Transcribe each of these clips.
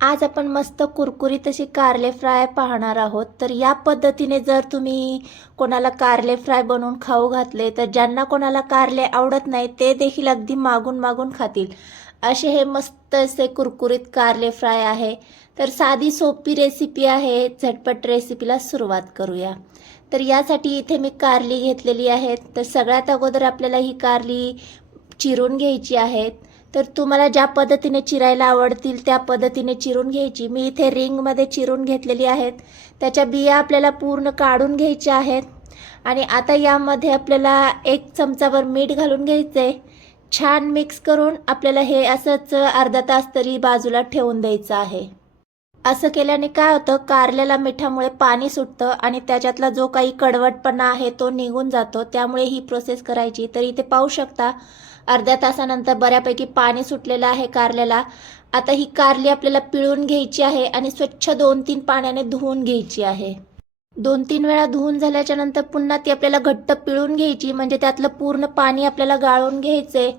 आज आपण मस्त कुरकुरीत अशी कारले फ्राय पाहणार आहोत. तर या पद्धतीने जर तुम्ही कोणाला कारले फ्राय बनवून खाऊ घातले तर ज्यांना कोणाला कारले आवडत नाही ते देखील अगदी मागून मागून खातील. असे हे मस्त असे कुरकुरीत कारले फ्राय आहे. तर साधी सोपी रेसिपी आहे. झटपट रेसिपीला सुरुवात करूया. तर यासाठी इथे मी कारली घेतलेली आहेत तर सगळ्यात अगोदर आपल्याला ही कारली चिरून घ्यायची आहेत तर तुम्हाला ज्या पद्धतीने चिरायला आवडतील त्या पद्धतीने चिरून घ्यायची. मी इथे रिंगमध्ये चिरून घेतलेली आहेत. त्याच्या बिया आपल्याला पूर्ण काढून घ्यायच्या आहेत. आणि आता यामध्ये आपल्याला एक चमचाभर मीठ घालून घ्यायचं आहे छान मिक्स करून आपल्याला हे असंच अर्धा तास तरी बाजूला ठेवून द्यायचं आहे. असं केल्याने काय होतं? कारल्याला मिठामुळे पाणी सुटतं आणि त्याच्यातला जो काही कडवटपणा आहे तो निघून जातो. त्यामुळे ही प्रोसेस करायची. तर इथे पाहू शकता अर्ध्या तासानंतर बऱ्यापैकी पाणी सुटलेलं आहे कारल्याला आता ही कारली आपल्याला पिळून घ्यायची आहे आणि स्वच्छ दोन तीन पाण्याने धुवून घ्यायची आहे. दोन तीन वेळा धुवून झाल्याच्यानंतर पुन्हा ती आपल्याला घट्ट पिळून घ्यायची. म्हणजे त्यातलं पूर्ण पाणी आपल्याला गाळून घ्यायचंय.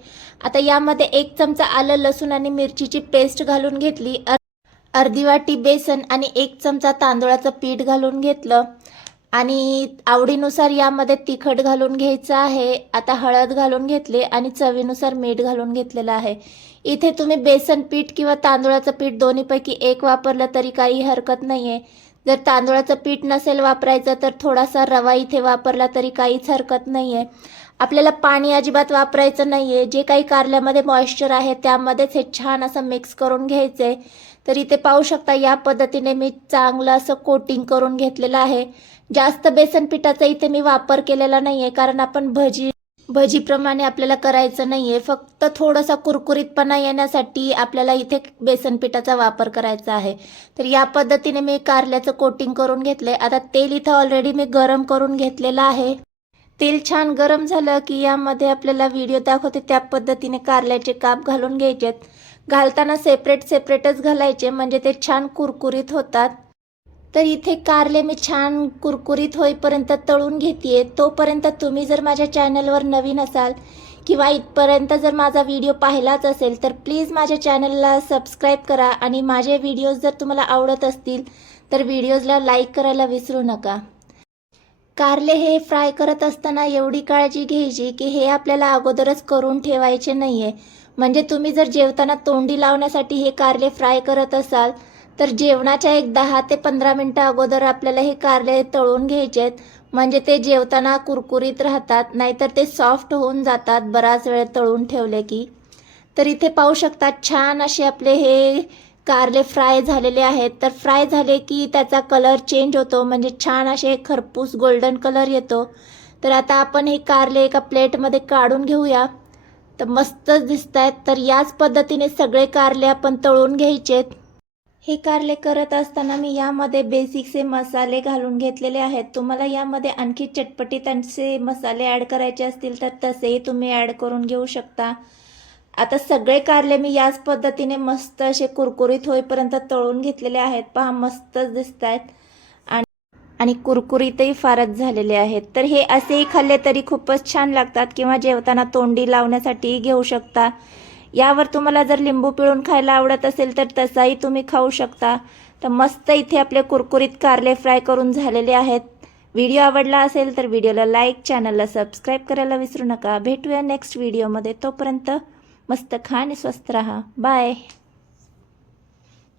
आता यामध्ये एक चमचा आलं लसूण आणि मिरचीची पेस्ट घालून घेतली. अर्धी वाटी बेसन आणि एक चमचा तांदूळाचं पीठ घालून घेतलं. आणि आवडीनुसार यामध्ये तिखट घालून घ्यायचं आहे. आता हळद घालून घेतली आणि चवीनुसार मीठ घालून घेतलेलं आहे. इथे तुम्ही बेसन पीठ किंवा तांदूळाचं पीठ दोन्हीपैकी एक वापरलं तरी काही हरकत नाही आहे जर तांदूळाचं पीठ नसेल वापरायचं तर थोडासा रवा इथे वापरला तरी काहीच हरकत नाही आहे आपल्याला पाणी अजिबात वापरायचं नाही आहे जे काही कारल्यामध्ये मॉइश्चर आहे त्यामध्येच हे छान असं मिक्स करून घ्यायचं आहे तर इथे पाहू शकता या पद्धतीने मी चांगलं असं कोटिंग करून घेतलेलं आहे. जास्त बेसन पिठाचा इथे मी वापर केलेला नाही आहे कारण आपण भजी भजीप्रमाणे आपल्याला करायचं नाही आहे फक्त थोडासा कुरकुरीतपणा येण्यासाठी आपल्याला इथे बेसन पिठाचा वापर करायचा आहे. तर या पद्धतीने मी कारल्याचं कोटिंग करून घेतलं आता तेल इथं ऑलरेडी मी गरम करून घेतलेलं आहे. तेल छान गरम झालं की यामध्ये आपल्याला व्हिडिओ दाखवते त्या पद्धतीने कारल्याचे काप घालून घ्यायचेत. घालताना सेपरेट सेपरेटच घालायचे. म्हणजे ते छान कुरकुरीत होतात. तर इथे कारले मी छान कुरकुरीत होईपर्यंत तळून घेते तोपर्यंत तुम्ही जर माझ्या चॅनलवर नवीन असाल किंवा इथपर्यंत जर माझा व्हिडिओ पाहिलाच असेल तर प्लीज माझ्या चॅनलला सबस्क्राईब करा. आणि माझे व्हिडिओज जर तुम्हाला आवडत असतील तर व्हिडिओजला लाईक करायला विसरू नका. कारले हे फ्राय करत असताना एवढी काळजी घ्यायची की हे आपल्याला अगोदरच करून ठेवायचे नाही आहे म्हणजे तुम्ही जर जेवताना तोंडी लावण्यासाठी हे कारले फ्राय करत असाल तर जेवणाच्या एक दहा ते पंधरा मिनटं अगोदर आपल्याला हे कारले तळून घ्यायचे आहेत म्हणजे ते जेवताना कुरकुरीत राहतात नाहीतर ते सॉफ्ट होऊन जातात बराच वेळ तळून ठेवले की. तर इथे पाहू शकतात छान असे आपले हे कारले फ्राय झालेले आहेत. तर फ्राय झाले की त्याचा कलर चेंज होतो. म्हणजे छान असे खरपूस गोल्डन कलर येतो. तर आता आपण हे कारले एका प्लेटमध्ये काढून घेऊया. तर मस्तच दिसत आहेत तर याच पद्धतीने सगळे कारले आपण तळून घ्यायचेत हे कारले करत असताना मी यामध्ये बेसिकचे मसाले घालून घेतलेले आहेत. तुम्हाला यामध्ये आणखी चटपटीत त्यांचे मसाले ॲड करायचे असतील तर तसेही तुम्ही ॲड करून घेऊ शकता. आता सगळे कारले मी याच पद्धतीने मस्त असे कुरकुरीत होईपर्यंत तळून घेतलेले आहेत. पहा मस्तच दिसत आहेत आणि आणि कुरकुरीतही फारच झालेले आहेत. तर हे असेही खाल्ले तरी खूपच छान लागतात किंवा जेवताना तोंडी लावण्यासाठीही घेऊ शकता. यावर तुम्हाला जर लिंबू पिळून खायला आवडत असेल तर तसाही तुम्ही खाऊ शकता. तर मस्त इथे आपले कुरकुरीत कारले फ्राय करून झालेले आहेत. व्हिडिओ आवडला असेल तर व्हिडिओला लाईक चॅनलला सबस्क्राईब करायला विसरू नका. भेटूया नेक्स्ट व्हिडिओमध्ये. तोपर्यंत मस्त खा आणि स्वस्त राहा. बाय